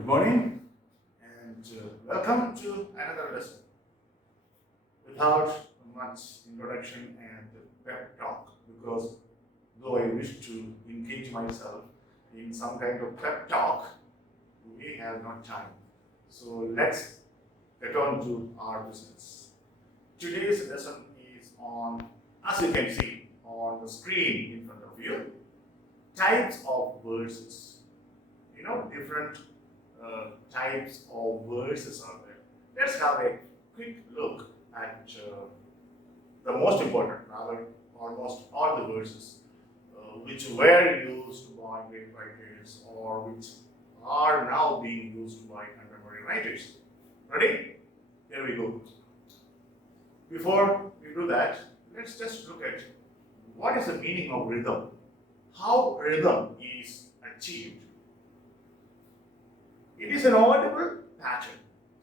Good morning and welcome to another lesson. Without much introduction and pep talk, because though I wish to engage myself in some kind of pep talk, we have not time. So let's get on to our business. Today's lesson is on, as you can see on the screen in front of you, types of verses. Different types of verses are there. Let's have a quick look at the most important, rather almost all the verses which were used by great writers or which are now being used by contemporary writers. Ready? Here we go. Before we do that, let's just look at what is the meaning of rhythm. How rhythm is achieved. It is an audible pattern,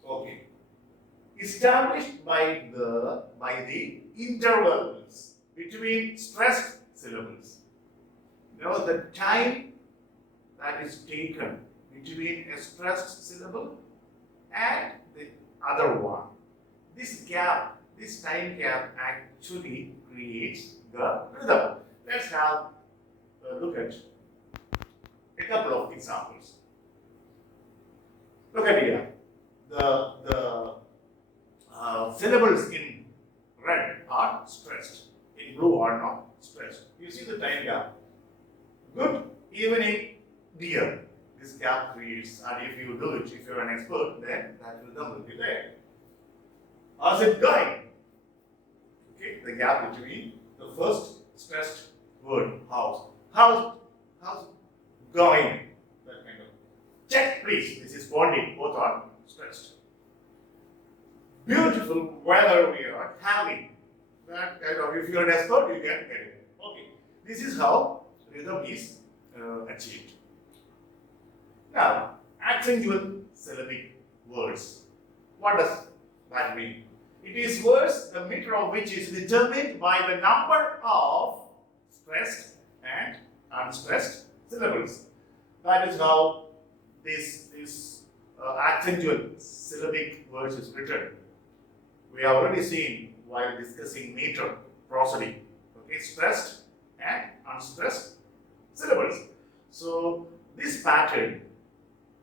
okay, established by the intervals between stressed syllables. The time that is taken between a stressed syllable and the other one. This time gap actually creates the rhythm. Let's have a look at a couple of examples. Look at here. The syllables in red are stressed. In blue are not stressed. You see the time gap. Good evening, dear. This gap creates, and if you do it, if you're an expert, then that rhythm will be there. How's it going? Okay, the gap between the first stressed word, house. How's going? That kind of. Check, please. This is bonding. Both are stressed. Beautiful weather we are having. That kind of, if you're an expert, you can get it. Okay. This is how rhythm is achieved. Now, accentual syllabic words. What does that mean? It is words, the meter of which is determined by the number of stressed and unstressed syllables. That is how this accentual syllabic words is written. We have already seen while discussing meter, prosody, okay, stressed and unstressed syllables. So this pattern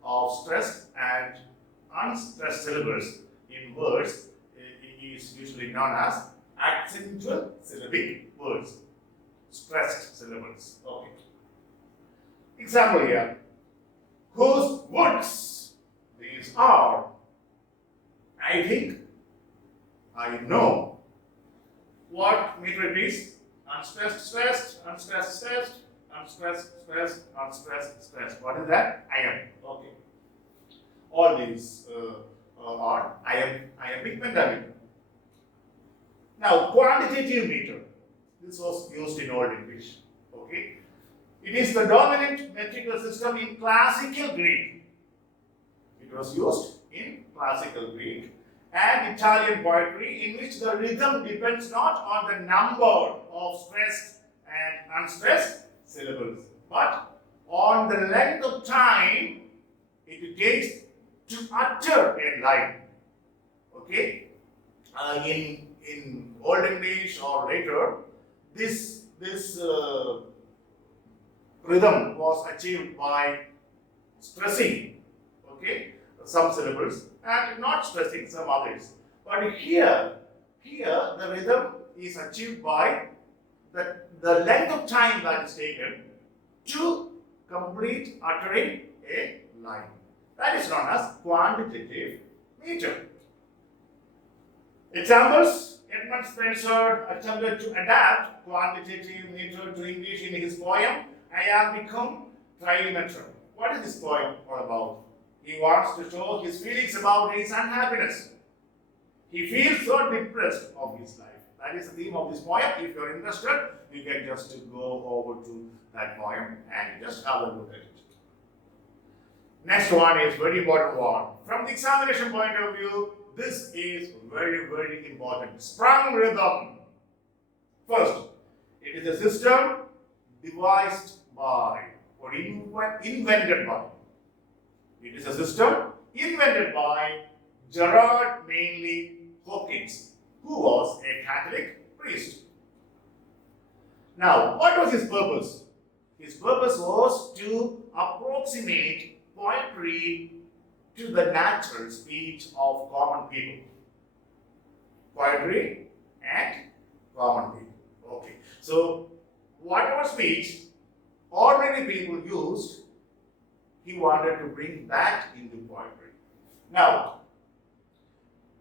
of stressed and unstressed syllables in words is usually known as accentual syllabic words, stressed syllables. Okay. Example here. Whose woods these are? I think, I know. What meter it is? Unstressed, stressed, unstressed, stressed, unstressed, stressed, unstressed, stressed. What is that? I am. Okay. All these are iambic pentameter. Now, quantitative meter. This was used in Old English. Okay. It is the dominant metrical system in classical Greek. It was used in classical Greek and Italian poetry, in which the rhythm depends not on the number of stressed and unstressed syllables, but on the length of time it takes to utter a line. Okay? In Old English or later, this rhythm was achieved by stressing, okay, some syllables and not stressing some others. But here the rhythm is achieved by the length of time that is taken to complete uttering a line. That is known as quantitative meter. Examples. Edmund Spenser attempted to adapt quantitative meter to English in his poem Iambic Trimeter. What is this poem all about? He wants to show his feelings about his unhappiness. He feels so depressed of his life. That is the theme of this poem. If you're interested, you can just go over to that poem and just have a look at it. Next one is very important one. From the examination point of view, this is very, very important. Sprung rhythm. First, it is a system devised by or invented by. It is a system invented by Gerard Manley Hopkins, who was a Catholic priest. Now, what was his purpose? His purpose was to approximate poetry to the natural speech of common people. Poetry and common people. Okay. So, whatever speech ordinary people used, he wanted to bring that into poetry. Now,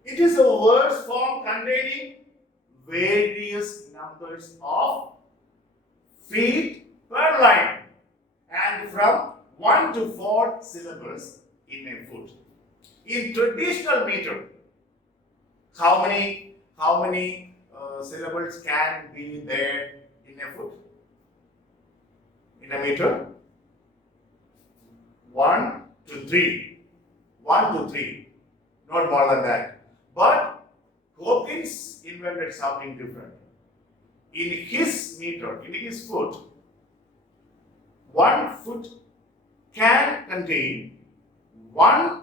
it is a verse form containing various numbers of feet per line and from 1 to 4 syllables in a foot. In traditional meter, how many syllables can be there in a foot? In a meter? 1 to 3. 1 to 3. Not more than that. But Hopkins invented something different. In his meter, in his foot, 1 foot can contain 1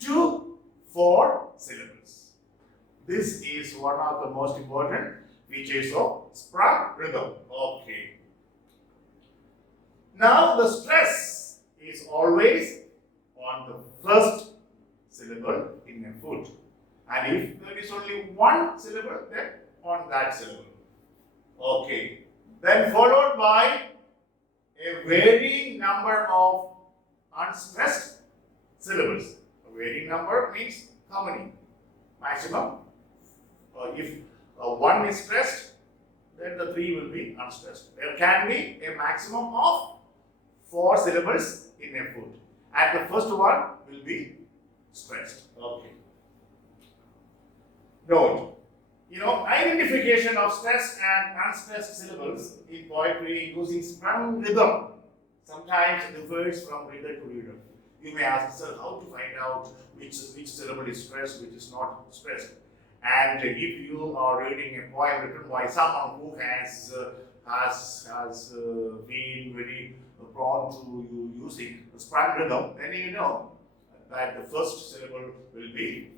to 4 syllables. This is one of the most important features of sprung rhythm. Okay. Now the stress is always on the first syllable in a foot. And if there is only 1 syllable, then on that syllable. Okay. Then followed by a varying number of unstressed syllables. A varying number means how many? Maximum. If 1 is stressed, then the 3 will be unstressed. There can be a maximum of 4 syllables in a foot. And the first one will be stressed. Okay. Note, identification of stressed and unstressed syllables in poetry using sprung rhythm sometimes differs from reader to reader. You may ask, sir, how to find out which syllable is stressed, which is not stressed. And if you are reading a poem written by someone who has been very prone to using sprung rhythm, then you know that the first syllable will be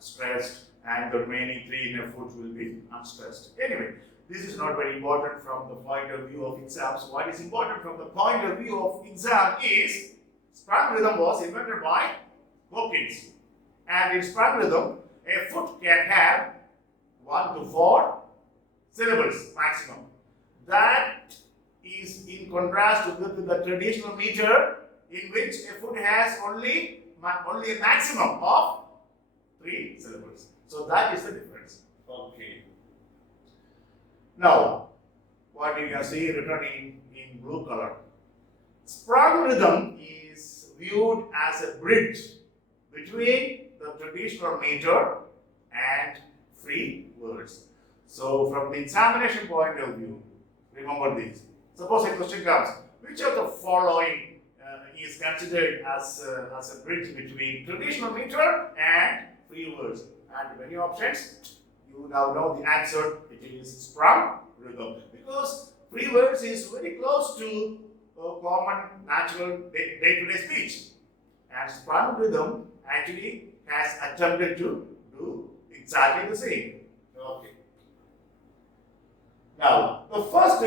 stressed and the remaining 3 in a foot will be unstressed. Anyway, this is not very important from the point of view of exams. What is important from the point of view of exam is sprung rhythm was invented by Hopkins. And in sprung rhythm, a foot can have 1 to 4 syllables maximum. That is in contrast with the traditional meter in which a foot has only a maximum of 3 syllables. So that is the difference. Okay. Now, what you can see written in blue color. Sprung rhythm is viewed as a bridge between the traditional meter and free words. So, from the examination point of view, remember this. Suppose a question comes, which of the following is considered as a bridge between traditional meter and free words? And many options, you now know the answer. It is sprung rhythm, because free words is very close to common natural day-to-day speech, and sprung rhythm actually has attempted to do exactly the same. Okay. Now the first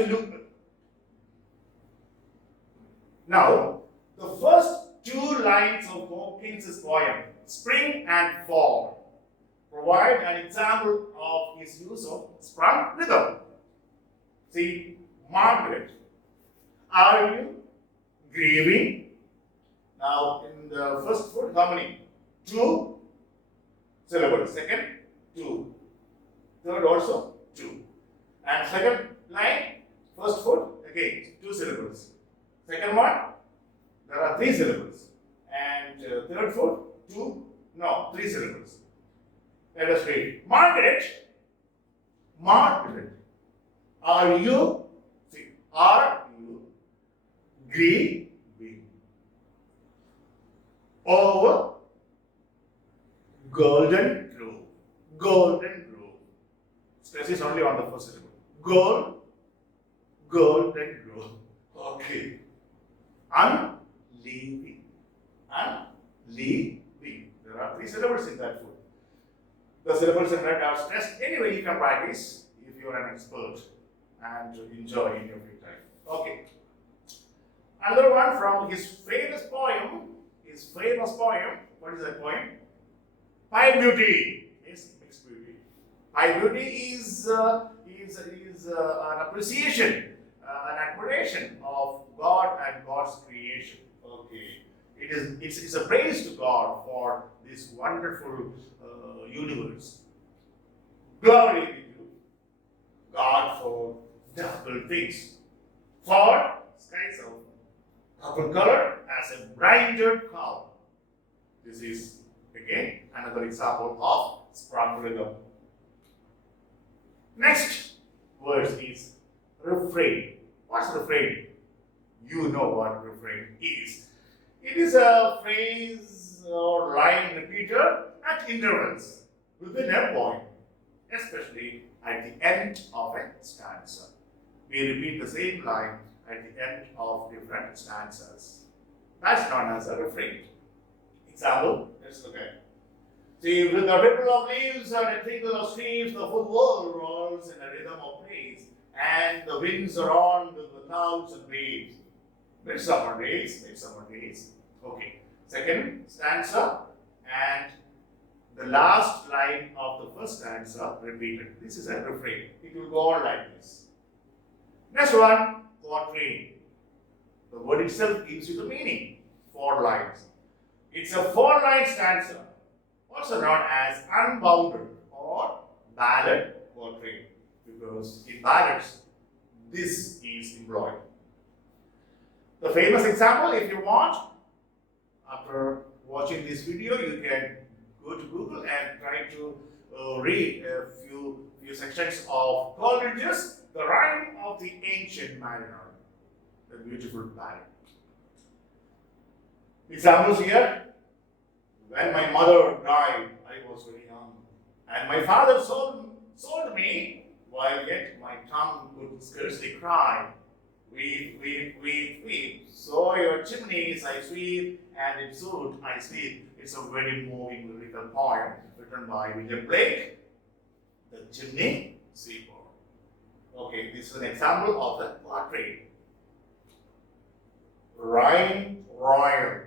2 lines of Hopkins' poem, Spring and Fall, provide an example of his use of sprung rhythm. See, Margaret, are you grieving? Now, in the first foot, how many? 2 syllables. Second, 2. Third also, 2. And second line, first foot, again, 2 syllables. Second one, there are 3 syllables. And third foot, 3 syllables. Let us read. Margaret, are you grieving over golden grove? Golden grove. Stress is only on the first syllable. Golden grove. Okay. Unleaving. and living. There are 3 syllables in that food. The syllables in red are stressed. Anyway, you can practice if you are an expert and enjoy in your free time. Okay. Another one from his famous poem. What is that poem? Pie Beauty. Yes, mixed beauty. Pie Beauty is an appreciation, an admiration of God and God's creation. Okay. It's a praise to God for this wonderful universe. Glory be to God for double things. For skies of purple color as a blinded cow. This is again another example of sprung rhythm. Next verse is refrain. What's refrain? You know what refrain is. It is a phrase or line repeated at intervals within a poem, especially at the end of a stanza. We repeat the same line at the end of different stanzas. That's known as a refrain. Example, let's look at. See, with the ripple of leaves and a tinkle of streams, the whole world rolls in a rhythm of praise, and the winds are on with the clouds and waves. Midsummer days. Okay. Second stanza, and the last line of the first stanza repeated. This is a refrain. It will go on like this. Next one, quatrain. The word itself gives you the meaning. 4 lines. It's a 4-line stanza, also known as unbounded or ballad quatrain, because in ballads, this is employed. The famous example, if you want, after watching this video, you can go to Google and try to read a few sections of Coleridge's The Rime of the Ancient Mariner, a beautiful ballad. Examples here. When my mother died, I was very young, and my father sold me, while yet my tongue could scarcely cry. Weep, weep, weep, weep. So your chimneys I sweep, and in sooth I sleep. It's a very moving lyrical poem written by William Blake, The Chimney Sweeper. Okay, this is an example of the quatrain. Rhyme royal.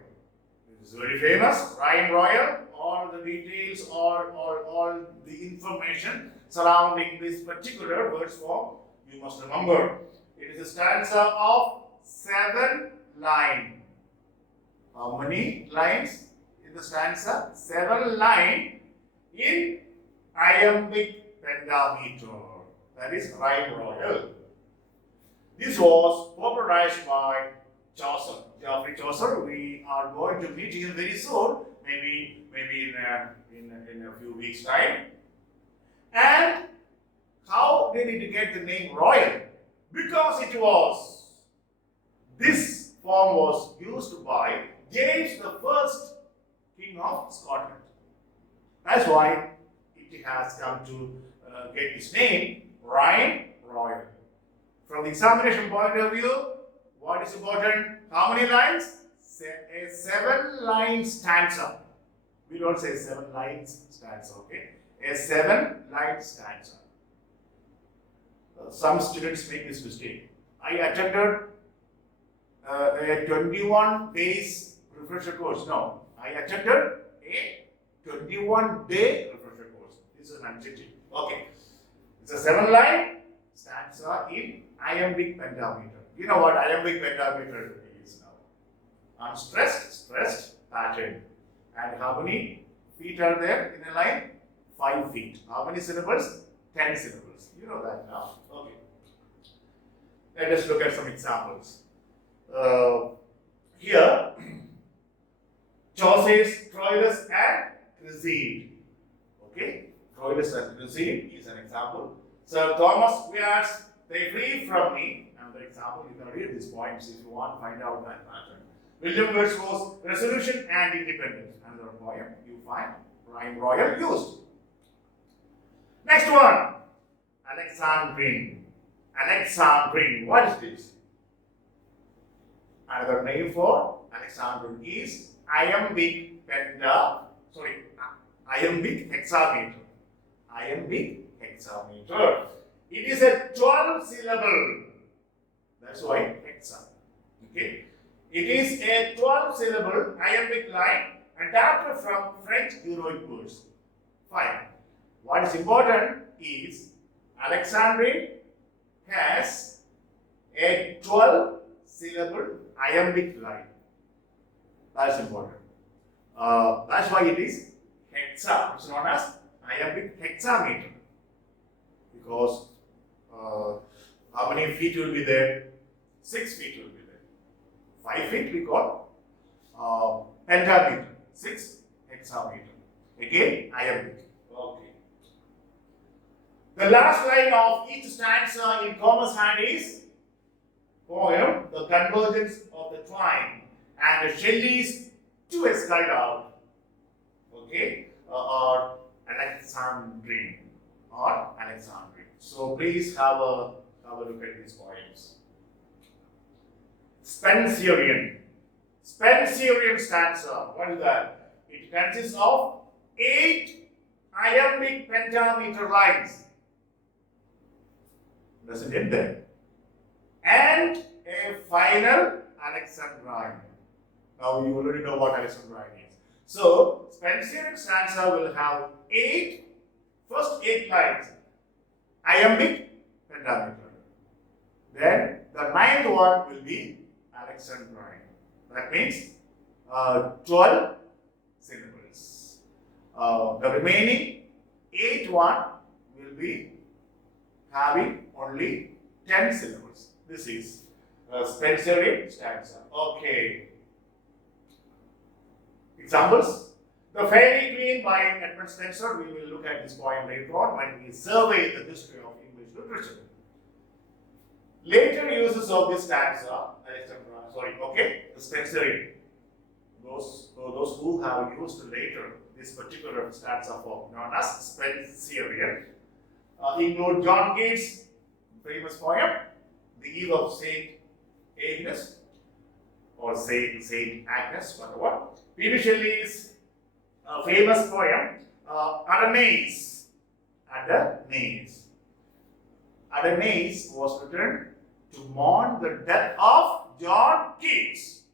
This is very famous. Rhyme royal. All the details or all the information surrounding this particular verse form, you must remember. It is a stanza of 7 lines. How many lines in the stanza? 7 lines in iambic pentameter. That is rhyme royal. This was popularized by Chaucer, Geoffrey Chaucer. We are going to meet him very soon, maybe in a few weeks' time. And how did he get the name royal? Because this form was used by James the First, King of Scotland. That's why it has come to get its name, Rhyme Royal. From the examination point of view, what is important? How many lines? A 7-line stanza. We don't say 7 lines stanza, okay? A 7-line stanza. Some students make this mistake. I attended a 21 days refresher course. No, I attended a 21-day refresher course. This is an adjective. Okay. It's a 7-line stanza in iambic pentameter. You know what iambic pentameter is now? Unstressed, stressed pattern. And how many feet are there in a line? 5 feet. How many syllables? 10 syllables. You know that now. Okay. Let us look at some examples. Here, Chaucer's Troilus and Cresside. Okay? Troilus and Cresside is an example. Sir Thomas Wyatt's They Flee From Me. Another example. You can read these poems if you want to find out that pattern. William Wordsworth's Resolution and Independence. Another poem you find rhyme royal used. Next one. Alexandrine. Alexandrine. What is this? Another name for Alexandrine is iambic iambic hexameter. Iambic hexameter. It is a 12 syllable. That's why hexa. Okay. It is a 12 syllable iambic line adapted from French heroic verse. Fine. What is important is Alexandrine has a 12 syllable iambic line. That's important. That's why it is hexa. It's known as iambic hexameter. Because how many feet will be there? 6 feet will be there. 5 feet we call pentameter. 6 hexameter. Again, iambic. Okay. The last line of each stanza in Thomas Hand is poem, The Convergence of the Twine, and the Shelley's To a Skylark. Okay, or Alexandrine. So please have a look at these poems. Spenserian stanza. What is that? It consists of 8 iambic pentameter lines. Doesn't end there. And a final Alexandrine. Now you already know what Alexandrine is. So Spenserian stanza will have first 8 lines, iambic pentameter. Then the 9th one will be Alexandrine. That means 12 syllables. The remaining 8 one will be having only 10 syllables. This is Spenserian stanza. Okay. Examples. The Fairy Queen by Edmund Spenser. We will look at this poem later on when we survey the history of English literature. Later uses of this stanza, the Spenserian. Those who have used later this particular stanza form, known as Spenserian, include John Keats' famous poem, The Eve of Saint Agnes, or Saint Agnes, whatever. P.B. Shelley's famous poem, Adonais. Adonais was written to mourn the death of John Keats.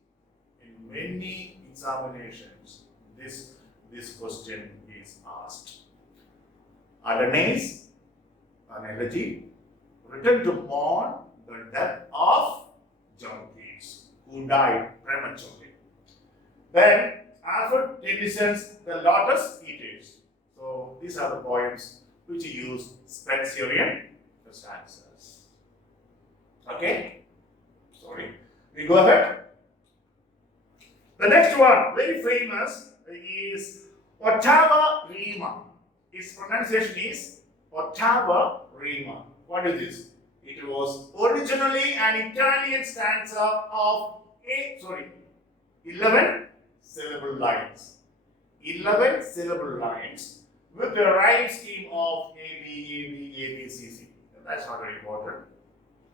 In many examinations, this question is asked. Adonais, an elegy written to mourn the death of John Keats, who died prematurely. Then Alfred Tennyson's The Lotus Eaters. So these are the poems which use Spenserian stanzas. Okay? Sorry. We go ahead. The next one, very famous, is Ottava Rima. Its pronunciation is Ottava Rima. What is this? It was originally an Italian stanza of 11 syllable lines. 11 syllable lines with the rhyme scheme of A, B, C, C. That's not very important.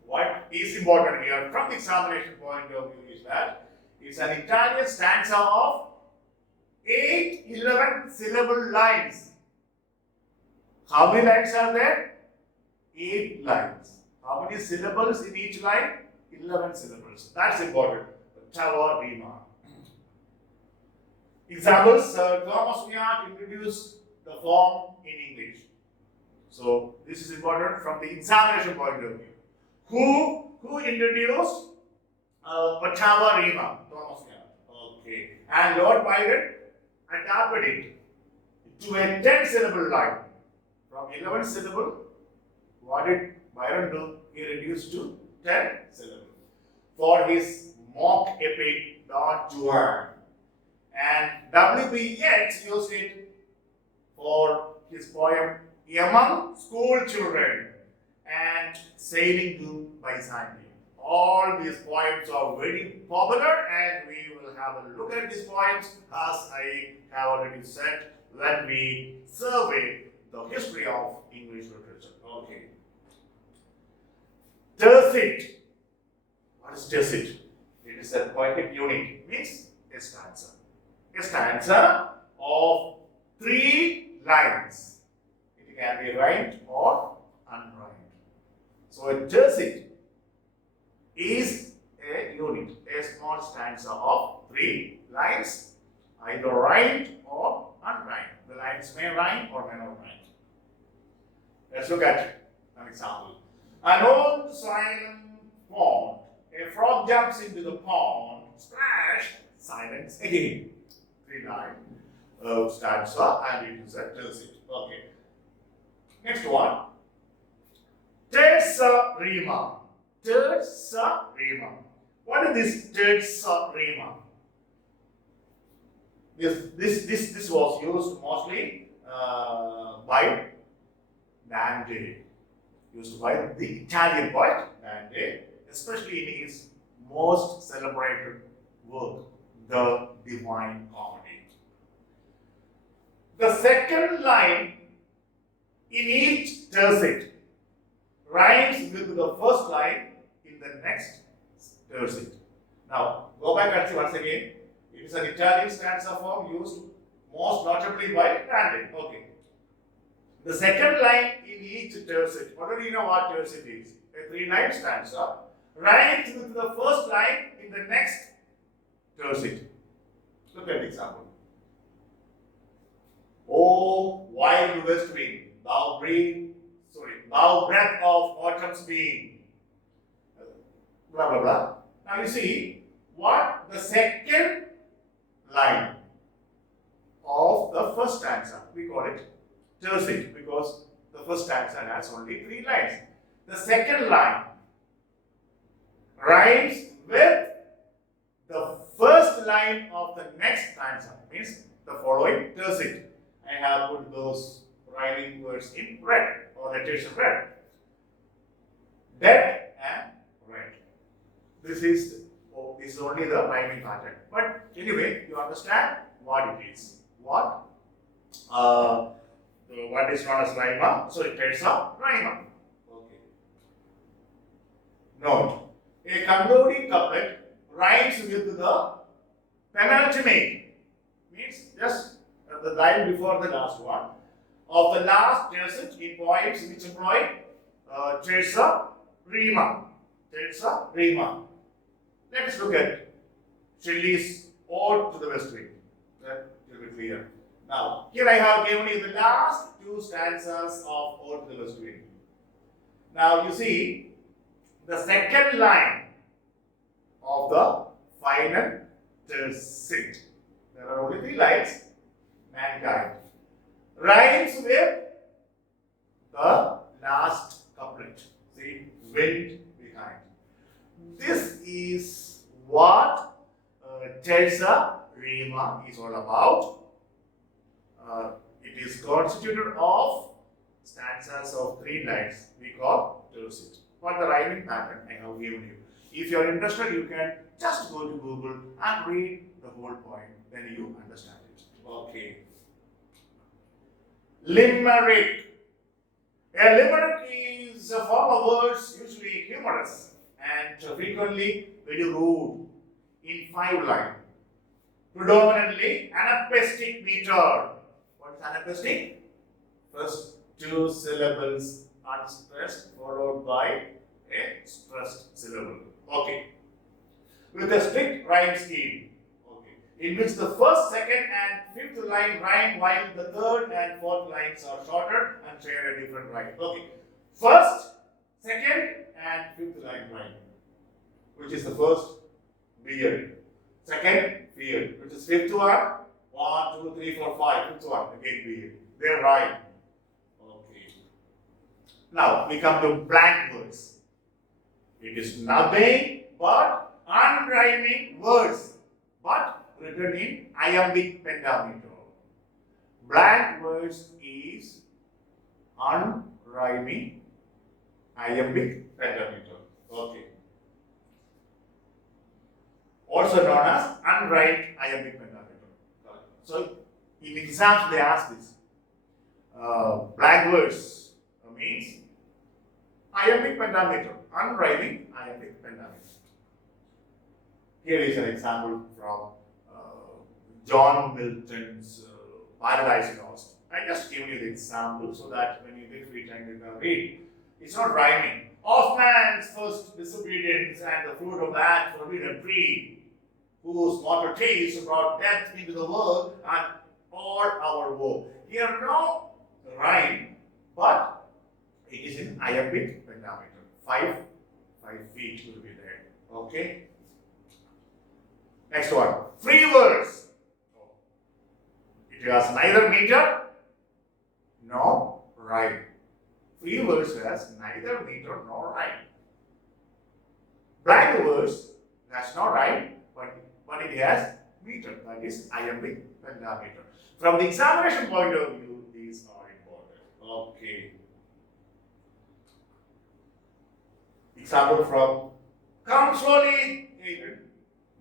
What is important here from the examination point of view is that it's an Italian stanza of 11 syllable lines. How many lines are there? 8 lines. How many syllables in each line? 11 syllables. That's important. Ottava Rima. Examples, Thomas Wyatt introduced the form in English. So this is important from the examination point of view. Who introduced Ottava Rima? Thomas Wyatt. Okay. And Lord Byron adapted it to a 10 syllable line. From 11 syllable, what did Byron do? He reduced to 10 syllables. For his mock epic Don Juan. And W.B. Yeats used it for his poem Among School Children and Sailing to Byzantium. All these poems are very popular, and we will have a look at these poems, as I have already said, when we survey the history of English literature. Okay. Tercet. What is tercet? It is a poetic unit. It means a stanza. a stanza of 3 lines. It can be rhymed or unrhymed. So a tercet is a unit, a small stanza of 3 lines, either rhymed or unrhymed. The lines may rhyme or may not rhyme. Let's look at an example. An old silent pond. A frog jumps into the pond. Splash. Silence again. 3-line stanza, and it is a tercet. Okay. Next one. Terza rima. Terza rima. What is this terza rima? This was used mostly by Dante, used by the Italian poet Dante, especially in his most celebrated work, The Divine Comedy. The second line in each tercet rhymes with the first line in the next tercet. Now, go back and see once again. It is an Italian stanza form used most notably by Dante. Okay. The second line in each tercet, already you know what tercet is, a 3-line stanza, rhymes with the first line in the next tercet. Look at the example. Oh, wild west wind, thou breath of autumn's being. Blah, blah, blah. Now you see what the second line of the first stanza, we call it tercet because the first stanza has only 3 lines. The second line rhymes with the first line of the next stanza, means the following tercet. I have put those rhyming words in red or letters in red. Dead and red. This is only the rhyming pattern. But anyway, you understand what it is. What is known as rhyma? So it takes a rhyma. Okay. Note: a concluding couplet rhymes with the penultimate, means just the line before the last one of the last tercet in poems which employ terza rima. Terza rima. Let us look at Shelley's Ode to the West Wind. That will be clear. Now, here I have given you the last 2 stanzas of Ode to the West Wind. Now, you see the second line of the final tercet. There are only 3 lines. Mankind rhymes with the last couplet. See, wind behind. This is what terza rima is all about. It is constituted of stanzas of 3 lines. We call tercet. For the rhyming pattern I have given you. If you are interested, you can just go to Google and read the whole poem. Then you understand it. Okay. Limerick. A limerick is a form of words usually humorous and frequently very rude in 5 lines. Predominantly anapaestic meter. What is anapaestic? First 2 syllables unstressed followed by a stressed syllable. Okay. With a strict rhyme scheme. Okay. In which the first, second, and fifth line rhyme while the third and fourth lines are shorter and share a different rhyme. Okay. First, second, and fifth line rhyme. Which is the first beard. Second, beard. Which is fifth one. 1, 2, 3, 4, 5. Fifth one. Again, beard. They rhyme. Okay. Now we come to blank words. It is nothing but unrhyming words, but written in iambic pentameter. Blank words is unrhyming iambic pentameter. Okay. Also known as unrhymed iambic pentameter. So in exams they ask this. Blank words means iambic pentameter, unrhyming iambic pentameter. Here is an example from John Milton's Paradise Lost. I just give you the example so that when you get free time you can read. It's not rhyming. Of man's first disobedience and the fruit of that forbidden tree, whose mortal taste brought death into the world and all our woe. Here no rhyme, but it is in iambic pentameter. 5 feet will be there. Okay. Next one. Free verse. It has neither meter nor rhyme. Free verse has neither meter nor rhyme. Blank verse has no rhyme, but it has meter. That is iambic pentameter. From the examination point of view, these are important. Okay. Example from Come Slowly, Aiden,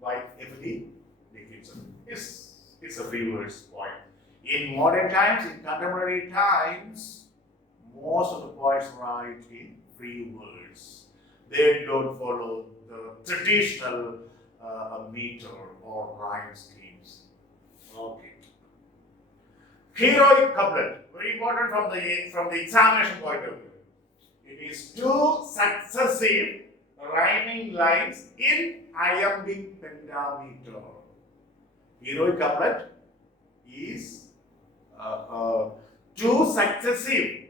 by F.D. Dickinson. It's a free verse point. In modern times, in contemporary times, most of the poets write in free verse. They don't follow the traditional meter or rhyme schemes. Okay. Heroic couplet, very important from the examination point of view. It is two successive rhyming lines in iambic pentameter. Heroic couplet is two successive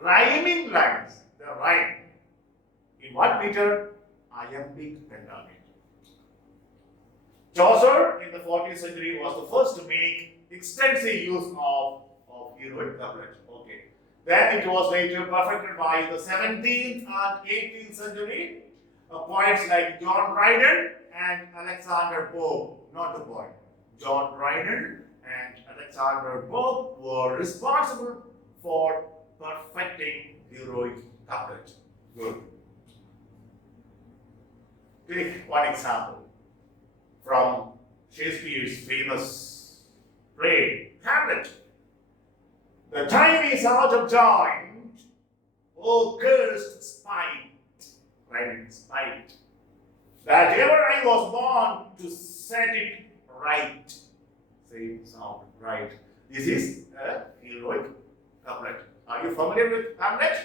rhyming lines. The rhyme. In what meter? Iambic pentameter. Chaucer in the 14th century was the first to make extensive use of heroic couplet. Okay. Then it was later perfected by the 17th and 18th century poets like John Dryden and Alexander Pope. Not the poet. John Dryden and Alexander Pope were responsible for perfecting heroic couplet. Good. Take one example from Shakespeare's famous play, Hamlet. The time is out of joint, O cursed spite, right? Spite, that ever I was born to set it right. Same sound, right. This is a heroic couplet. Are you familiar with Hamlet?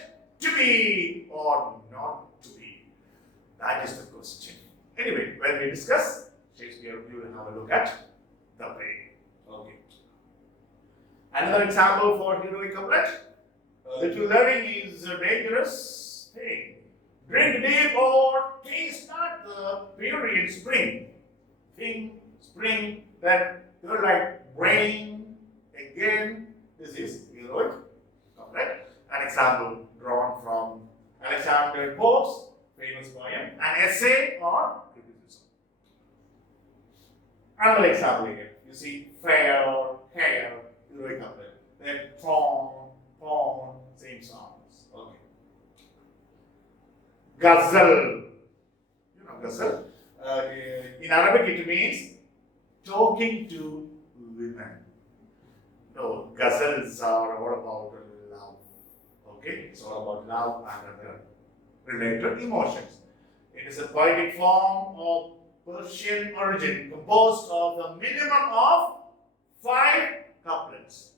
To be or not to be? That is the question. Anyway, when we discuss Shakespeare, we will have a look at the play. Okay. Another example for heroic couplet. Little learning is a dangerous thing. Drink deep or taste not the Pierian spring. Spring, then you're like brain again. This is heroic couplet. An example drawn from Alexander Pope's famous poem, an essay on criticism. Another example here. You see, fair, hair, heroic couplet. Then pawn, same sounds. Okay. Ghazal. You know ghazal? In Arabic, it means talking to women. No, ghazals are all about love. Okay? It's all about love and other related emotions. It is a poetic form of Persian origin composed of the minimum of 5 couplets.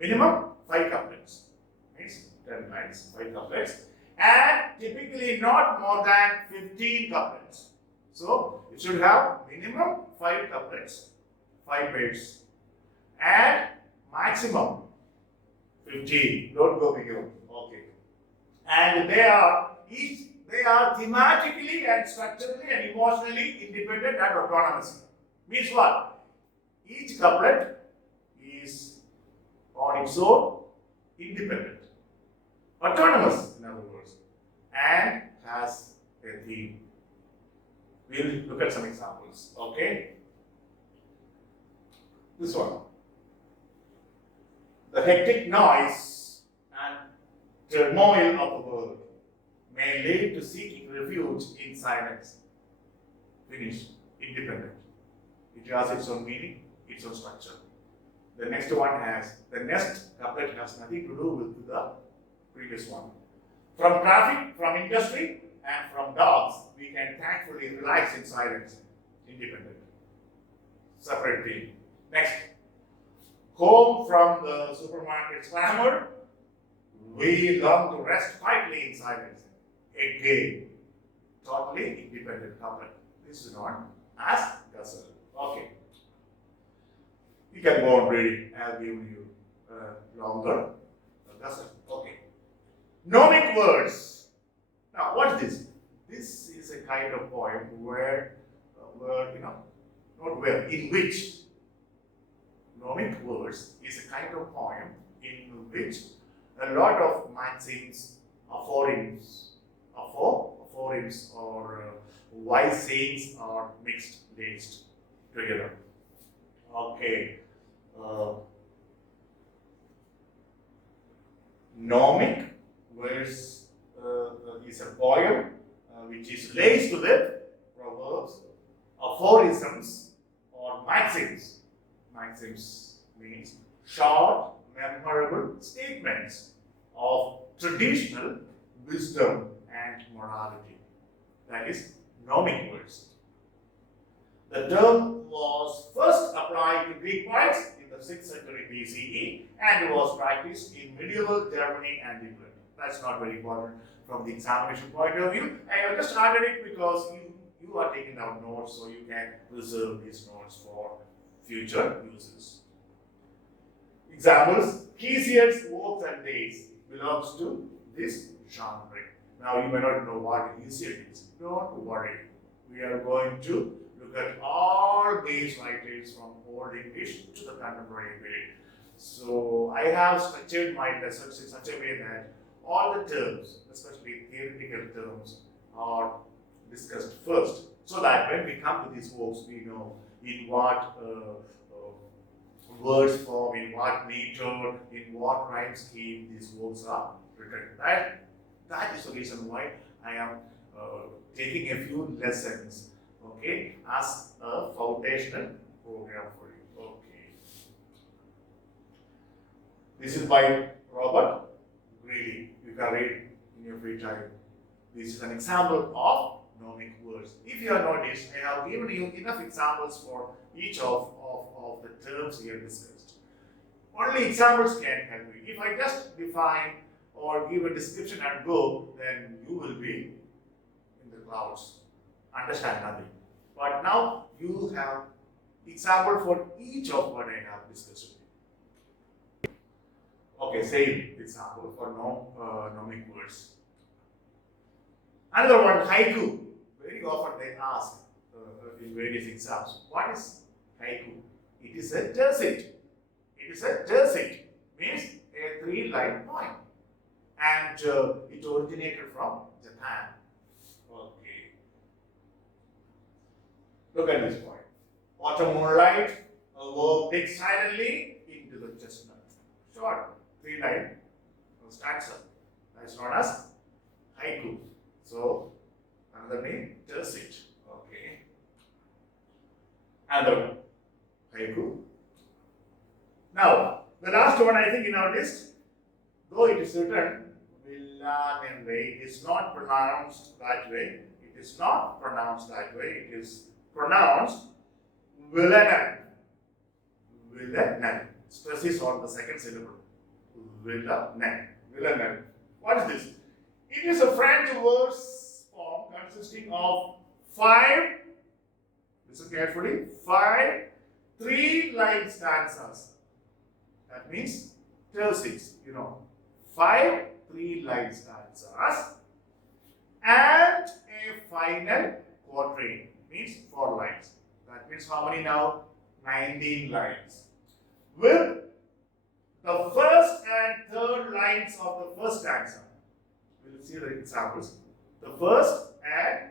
Minimum 5 couplets. Means 10 lines, 5 couplets. And typically not more than 15 couplets. So it should have minimum 5 couplets, 5 bits, and maximum 15. Don't go beyond. Okay. And they are thematically and structurally and emotionally independent and autonomous. Means what? Each couplet is on its own, independent, autonomous in other words, and has a theme. We'll look at some examples. Okay? This one. The hectic noise and turmoil of the world may lead to seeking refuge in silence. Finish. Independent. It has its own meaning, its own structure. The next couplet has nothing to do with the previous one. From traffic, from industry, and from dogs, we can thankfully relax in silence. independent, separate thing. Next, home from the supermarket clamor, we long to rest quietly in silence. Again, totally independent couplet. This is known as ghazal. Okay. You can go on reading. I have given you longer ghazal. Okay. Nomic words. Now, what is this? This is a kind of poem in which nomic words is a kind of poem in which a lot of maxims, aphorisms, or wise sayings are mixed, laced together. Okay. Nomic verse is a poem which is laced to the proverbs, aphorisms, or maxims. Maxims means short, memorable statements of traditional wisdom and morality. That is nomic words. The term was first applied to Greek poets in the 6th century BCE and was practiced in medieval Germany and England. That's not very important from the examination point of view. I have just added it because you are taking down notes, so you can preserve these notes for future uses. Examples: Hesiod's Works and Days belongs to this genre. Now you may not know what Hesiod is. Don't worry. We are going to look at all these writers from Old English to the contemporary period. So I have structured my lessons in such a way that all the terms, especially theoretical terms, are discussed first, so that when we come to these works, we know in what words form, in what meter, in what rhyme scheme these works are written. That is the reason why I am taking a few lessons, okay, as a foundational program for you. Okay. This is by Robert Greeley. You can read in your free time. This is an example of nomic words. If you have noticed, I have given you enough examples for each of the terms here discussed. Only examples can help you. If I just define or give a description and go, then you will be in the clouds, understand nothing. But now you have example for each of what I have discussed. Okay, same example for nomic words. Another one, haiku. Very often they ask in various exams, what is haiku? It is a tercet. It is a tercet, means a 3-line poem. And it originated from Japan. Okay. Look at this point. Autumn moonlight, a verb takes silently into the chestnut. Short, 3-line stanza. That's known as haiku. So, another name, tercet. Okay. Another haiku. Now, the last one I think in our list, though it is written Villanelle, it is not pronounced that way. It is not pronounced that way. It is pronounced Villanelle. Villanelle. Stress is on the second syllable. Villanelle. Villanelle. What is this? It is a French verse form consisting of 5, listen carefully, 5 3-line stanzas. That means tercets, 5 3-line stanzas and a final quatrain, means 4 lines. That means how many now? 19 lines. With the first and third lines of the first stanza. We will see the examples. The first and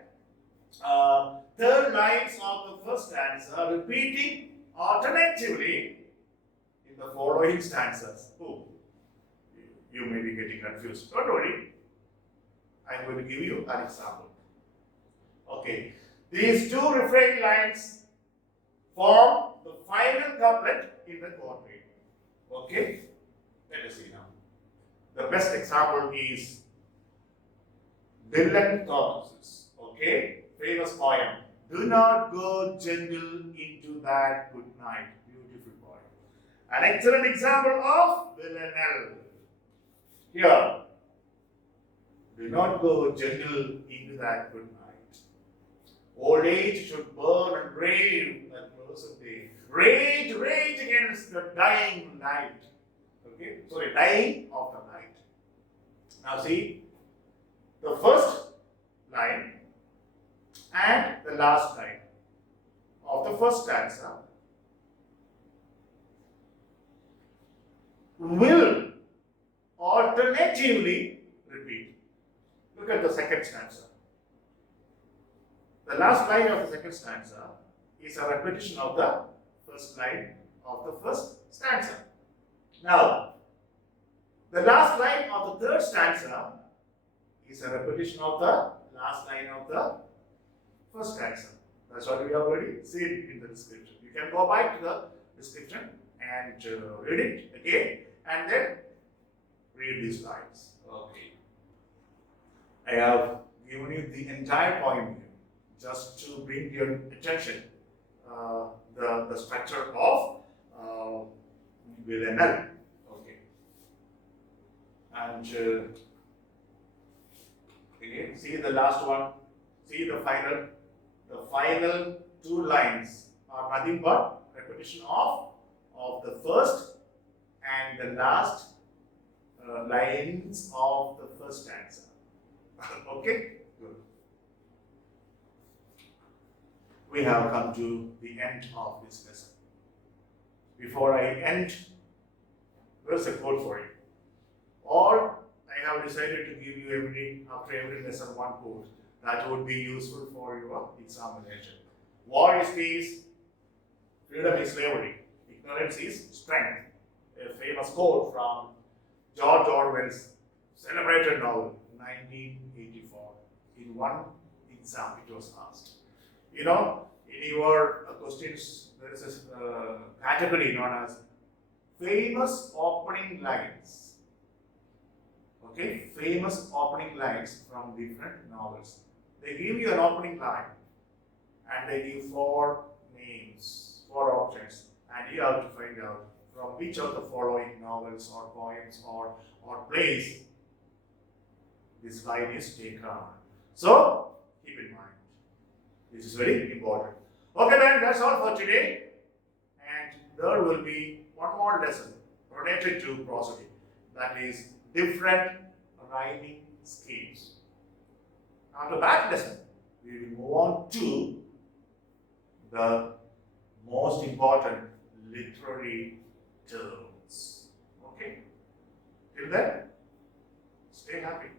third lines of the first stanza repeating alternatively in the following stanzas. Oh, you may be getting confused. Don't worry. I'm going to give you an example. Okay. These 2 refrain lines form the final couplet in the quatrain. Okay? Let us see now. The best example is Dylan Thomas's, famous poem, Do not go gentle into that good night. Beautiful poem. An excellent example of villanelle. Here, do not go gentle into that good night. Old age should burn and rave at close of day. Rage, rage against the dying night. Okay, sorry, dying of the night. Now see, the first line and the last line of the first stanza will alternatively repeat. Look at the second stanza. The last line of the second stanza is a repetition of the first line of the first stanza. Now, the last line of the third stanza is a repetition of the last line of the first stanza. That's what we have already seen in the description. You can go back to the description and read it again and then read these lines. Okay. I have given you the entire poem here just to bring your attention the structure of villanelle. Okay. And again, see the last one. See the final. The final two lines are nothing but repetition of the first and the last lines of the first stanza. Okay, good. We have come to the end of this lesson. Before I end, there's a quote for you. Or I have decided to give you after every lesson one quote that would be useful for your examination. War is peace, freedom is slavery, ignorance is strength. A famous quote from George Orwell's celebrated novel, 1984. In one exam, it was asked. You know, in your questions, there is a category known as famous opening lines. Okay, famous opening lines from different novels. They give you an opening line and they give four names, four options, and you have to find out from which of the following novels or poems or plays this line is taken. So, keep in mind. This is very important. Okay, then that's all for today. And there will be one more lesson related to prosody. That is different rhyming schemes. After that lesson, we will move on to the most important literary terms. Okay? Till then, stay happy.